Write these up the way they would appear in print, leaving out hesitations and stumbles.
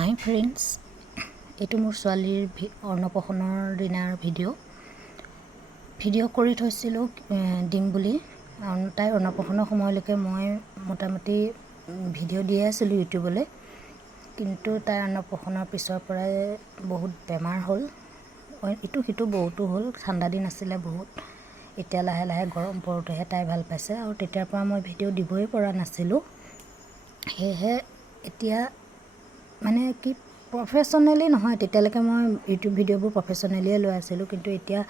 হাই friends, এইটো মোৰ ছোৱালীৰ অন্নপ্ৰাশনৰ দিনাৰ ভিডিঅ' কৰি থৈছিলোঁ দিম বুলি। তাইৰ অন্নপ্ৰাশনৰ সময়লৈকে মই মোটামুটি ভিডিঅ' দিয়ে আছিলোঁ ইউটিউবলৈ, কিন্তু তাইৰ অন্নপ্ৰাশনৰ পিছৰ পৰাই বহুত বেমাৰ হ'ল, ইটো সিটো বহুতো হ'ল। ঠাণ্ডা দিন আছিলে বহুত, এতিয়া লাহে লাহে গৰম পৰোঁতেহে তাই ভাল পাইছে, আৰু তেতিয়াৰ পৰা মই ভিডিঅ' দিবই পৰা নাছিলোঁ। সেয়েহে এতিয়া মানে কি প্ৰফেশ্যনেলি নহয়, তেতিয়ালৈকে মই ইউটিউব ভিডিঅ'বোৰ প্ৰফেশ্যনেলিয়ে লৈ আছিলোঁ, কিন্তু এতিয়া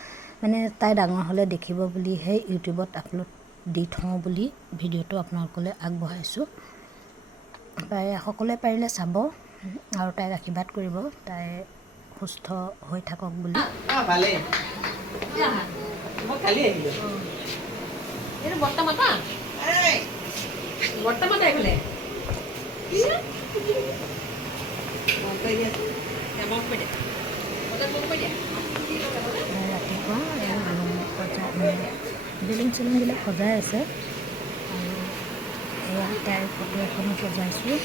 মানে তাই ডাঙৰ হ'লে দেখিব বুলিহে ইউটিউবত আপলোড দি থওঁ বুলি ভিডিঅ'টো আপোনালোকলৈ আগবঢ়াইছোঁ। সকলোৱে পাৰিলে চাব আৰু তাইক আশীৰ্বাদ কৰিব, তাই সুস্থ হৈ থাকক বুলি। ৰাতিপুৱা বেলুন চেলুনবিলাক সজাই আছে, আৰু এয়া তাইৰ ফটো এখনো সজাইছোঁ।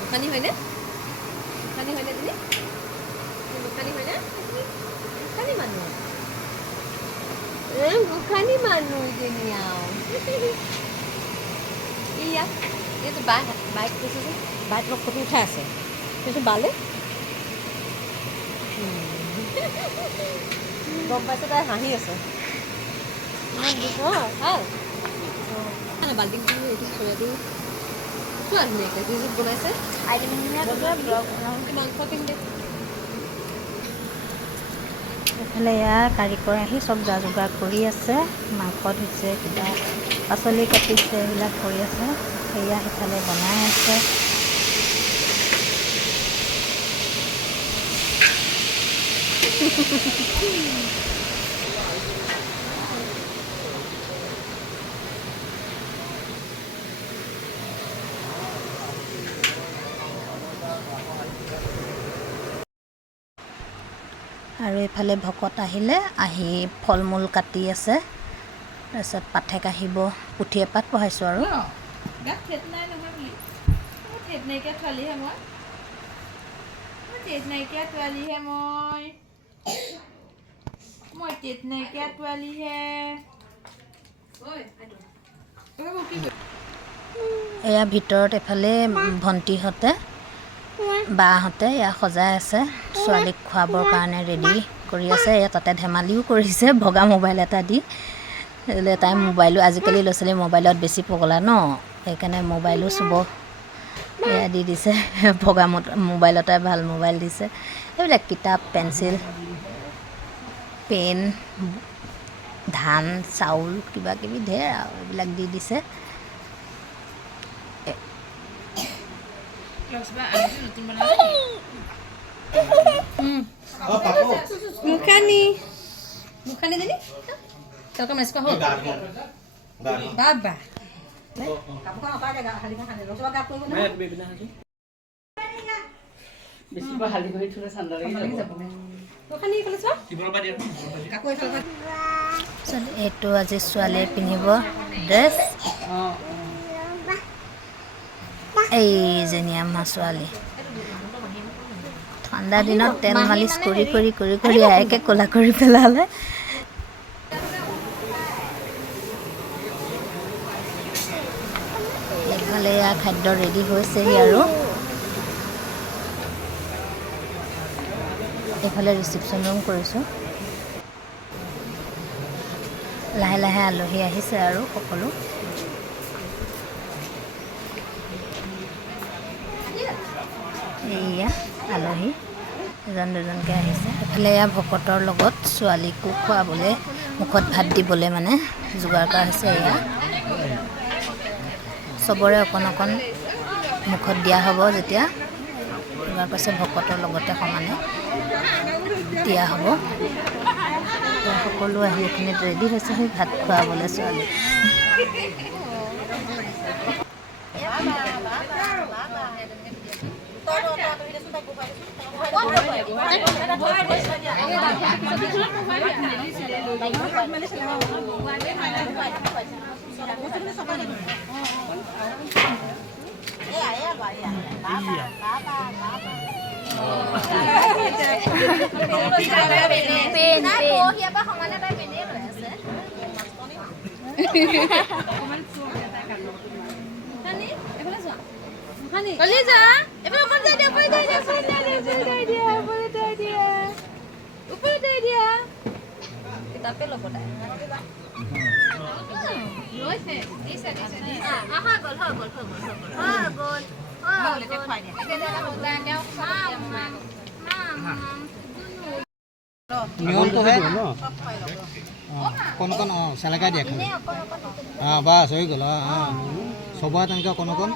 মুখানি হয়নে? মুখানি হয়নে তুমি? মুখানি হয়নে? মুখানি মানুহ, মুখানি মানুহ এজনী আৰু ইয়াত এইটো বাইক কৈছে যে বাইক ফটো উঠাই আছে, কৈছোঁ বালে গম পাইছে, তাই হাঁহি আছে ইমান দুখ ভাল বাল্টিং এইটো চয়াটো চোৱা ধুনীয়াকৈ যি বনাইছে মাংস কিনি। এইফালে ইয়াৰ কাৰিকৰ আহি চব যা যোগাৰ কৰি আছে, মাংস ধুইছে, কিবা পাচলি কাটিছে, এইবিলাক কৰি আছে। সেয়া সিফালে বনাই আছে। আৰু এইফালে ভকত আহিলে, আহি ফল মূল কাটি আছে। তাৰপিছত পাঠক আহিব, পুথি এপাত পঢ়াইছোঁ আৰু এয়া ভিতৰত এফালে ভণ্টিহঁতে বাহঁতে এয়া সজাই আছে, ছোৱালীক খুৱাবৰ কাৰণে ৰেডি কৰি আছে। এয়া তাতে ধেমালিও কৰিছে, ভগা মোবাইল এটা দি। তাই মোবাইলো, আজিকালি ল'ৰা ছোৱালী মোবাইলত বেছি পগলা ন, সেইকাৰণে মোবাইলো চুব এয়া দি দিছে। ভগা মোবাইলতে ভাল মোবাইল দিছে। এইবিলাক কিতাপ, পেঞ্চিল, পেন, ধান, চাউল, কিবা কিবি ঢেৰ আৰু এইবিলাক দি দিছে। মুখানি মুখানি দিনি তলকে মাছ হ'ল বাবা এইটো আজি ছোৱালীয়ে পিন্ধিব ড্ৰেছ। এইজনী আমাৰ ছোৱালী ঠাণ্ডা দিনত তেল মালিচ কৰি কৰি কৰি কৰি একে ক'লা কৰি পেলালে। এইফালে খাদ্য ৰেডি হৈছেহি, আৰু এইফালে ৰিচিপশ্যন ৰুম কৰিছোঁ। লাহে লাহে আলহী আহিছে আৰু সকলো। এয়া আলহী এজন দুজনকৈ আহিছে। এইফালে এয়া ভকতৰ লগত ছোৱালীকো খুৱাবলৈ, মুখত ভাত দিবলৈ মানে যোগাৰ কৰা হৈছে। এয়া চবৰে অকণ অকণ মুখত দিয়া হ'ব, যেতিয়া যোগাৰ কৰিছে ভকতৰ লগতে সমানে দিয়া হ'ব। সকলো আহি এইখিনিত ৰেডি হৈছে সেই ভাত খোৱাবলৈ ছোৱালী Kaliza, everyone wants idea, put idea, put idea. Kita pelo pada. Aha, gol. नियम तो है कौन कौन सलाका दिया खाली हाँ बस हो गल हाँ सब तनिक कौन कौन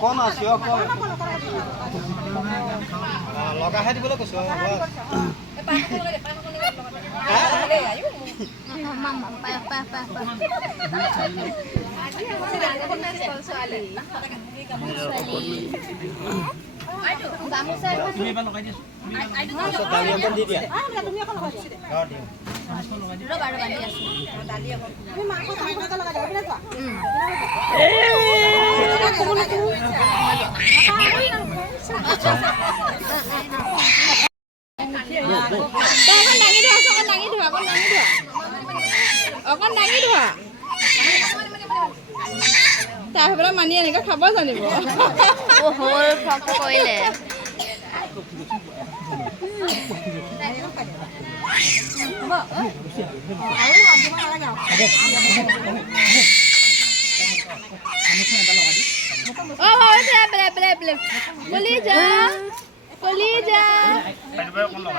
कौन आसियो लगा है दिबले কৈছো তুমি এবাৰ লগাই দিছো দালি অকণ দি দিয়া তুমি অকণ লগাই দিছো অ দিও ৰবা দি আছো দালি অকণ তুমি মাংস চাংস লগাই দিবা বিনা চোৱা অকণ দাঙি ধোৱা তাৰ পৰা মানি এনেকৈ খাব জানিব ओ होल फ्रॉक कोइले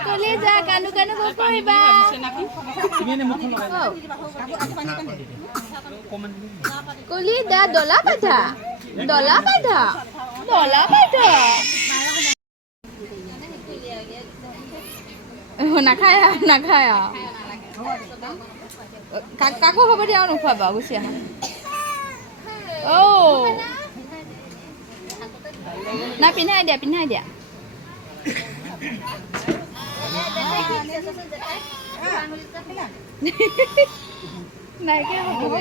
কলিজা কানু কানু কৰিবা কলিজা ডলা পাঠা নাখায় কাকো হ'ব দিয়া নোখোৱাবা গুচি আহা না পিন্ধাই দিয়া নাইকে হ'ব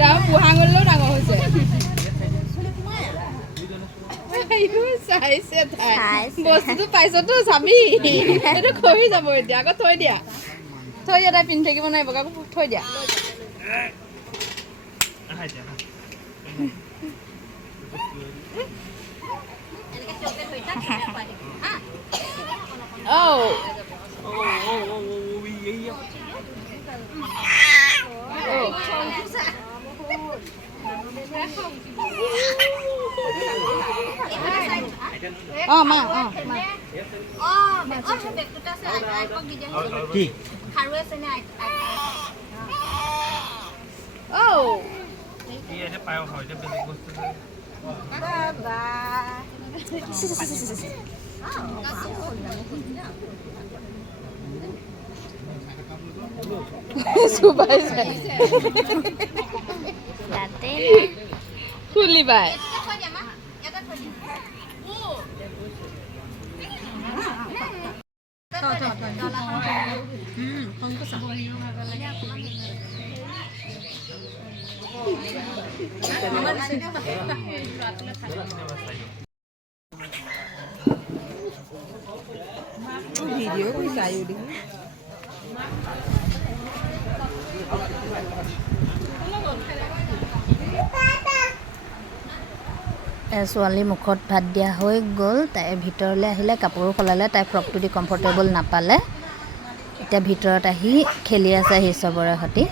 ডাঙৰ বুঢ়াঙলৈও ডাঙৰ হৈছে চাইছে তাই বস্তুটো পাইছতো চাবি এইটো খহি যাব এতিয়া আকৌ থৈ দিয়া তাই পিন্ধি থাকিব নোৱাৰিব আকৌ থৈ দিয়া মা কি খুলি বাই ভিডিও কৰিছা ইউদি ছোৱালী মুখত ভাত দিয়া হৈ গ'ল তাই ভিতৰলৈ আহিলে কাপোৰ সলালে তাই ফ্ৰকটো দি কমফৰ্টেবল নাপালে এতিয়া ভিতৰত আহি খেলি আছে সি চবৰে সৈতে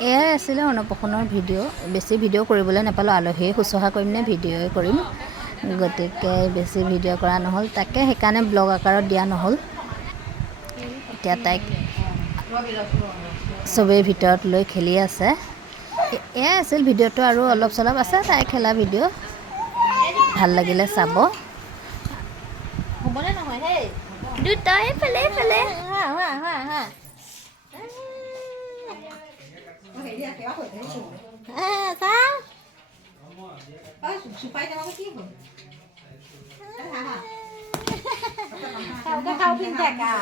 এয়াই আছিলে অন্নপ্ৰসন্নৰ ভিডিঅ' বেছি ভিডিঅ' কৰিবলৈ নাপালোঁ আলহীয়ে শুশ্ৰূষা কৰিম নে ভিডিঅ'ই কৰিম গতিকে বেছি ভিডিঅ' কৰা নহ'ল তাকে সেইকাৰণে ব্লগ আকাৰত দিয়া নহ'ল এতিয়া তাইক চবেই ভিতৰত লৈ খেলি আছে এয়াই আছিল ভিডিঅ'টো আৰু অলপ চলপ আছে তাই খেলা ভিডিঅ' ভাল লাগিলে চাব। হ'বনে নহয় হেই দুটাই ফালে ফালে খাওঁ পিন্ধা কা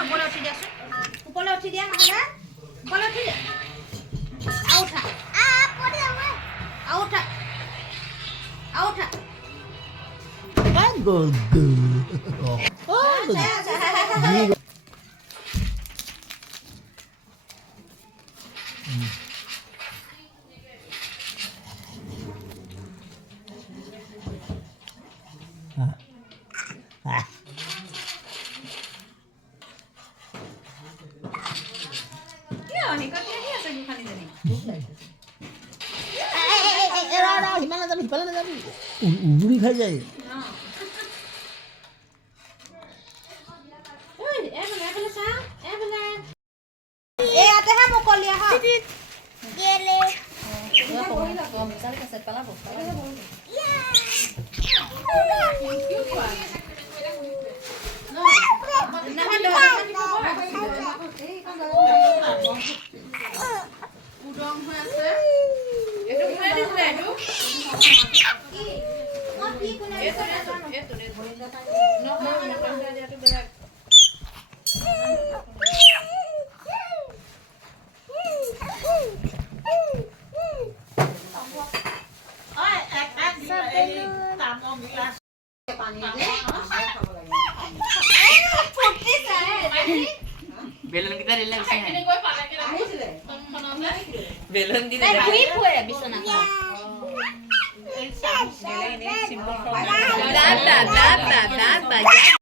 ওপৰলৈ উঠি দিয়াচোন ওপৰলৈ উঠি দিয়া নহ'লে ওপৰলৈ উঠি দিয়া আৰু উঠা আৰু উঠা আৰু উঠা উবুৰি খাই যায়। এয়াতেহে মুকলিয়া হয় বেলুন কেইটা দিলে বেলুন দি দাদা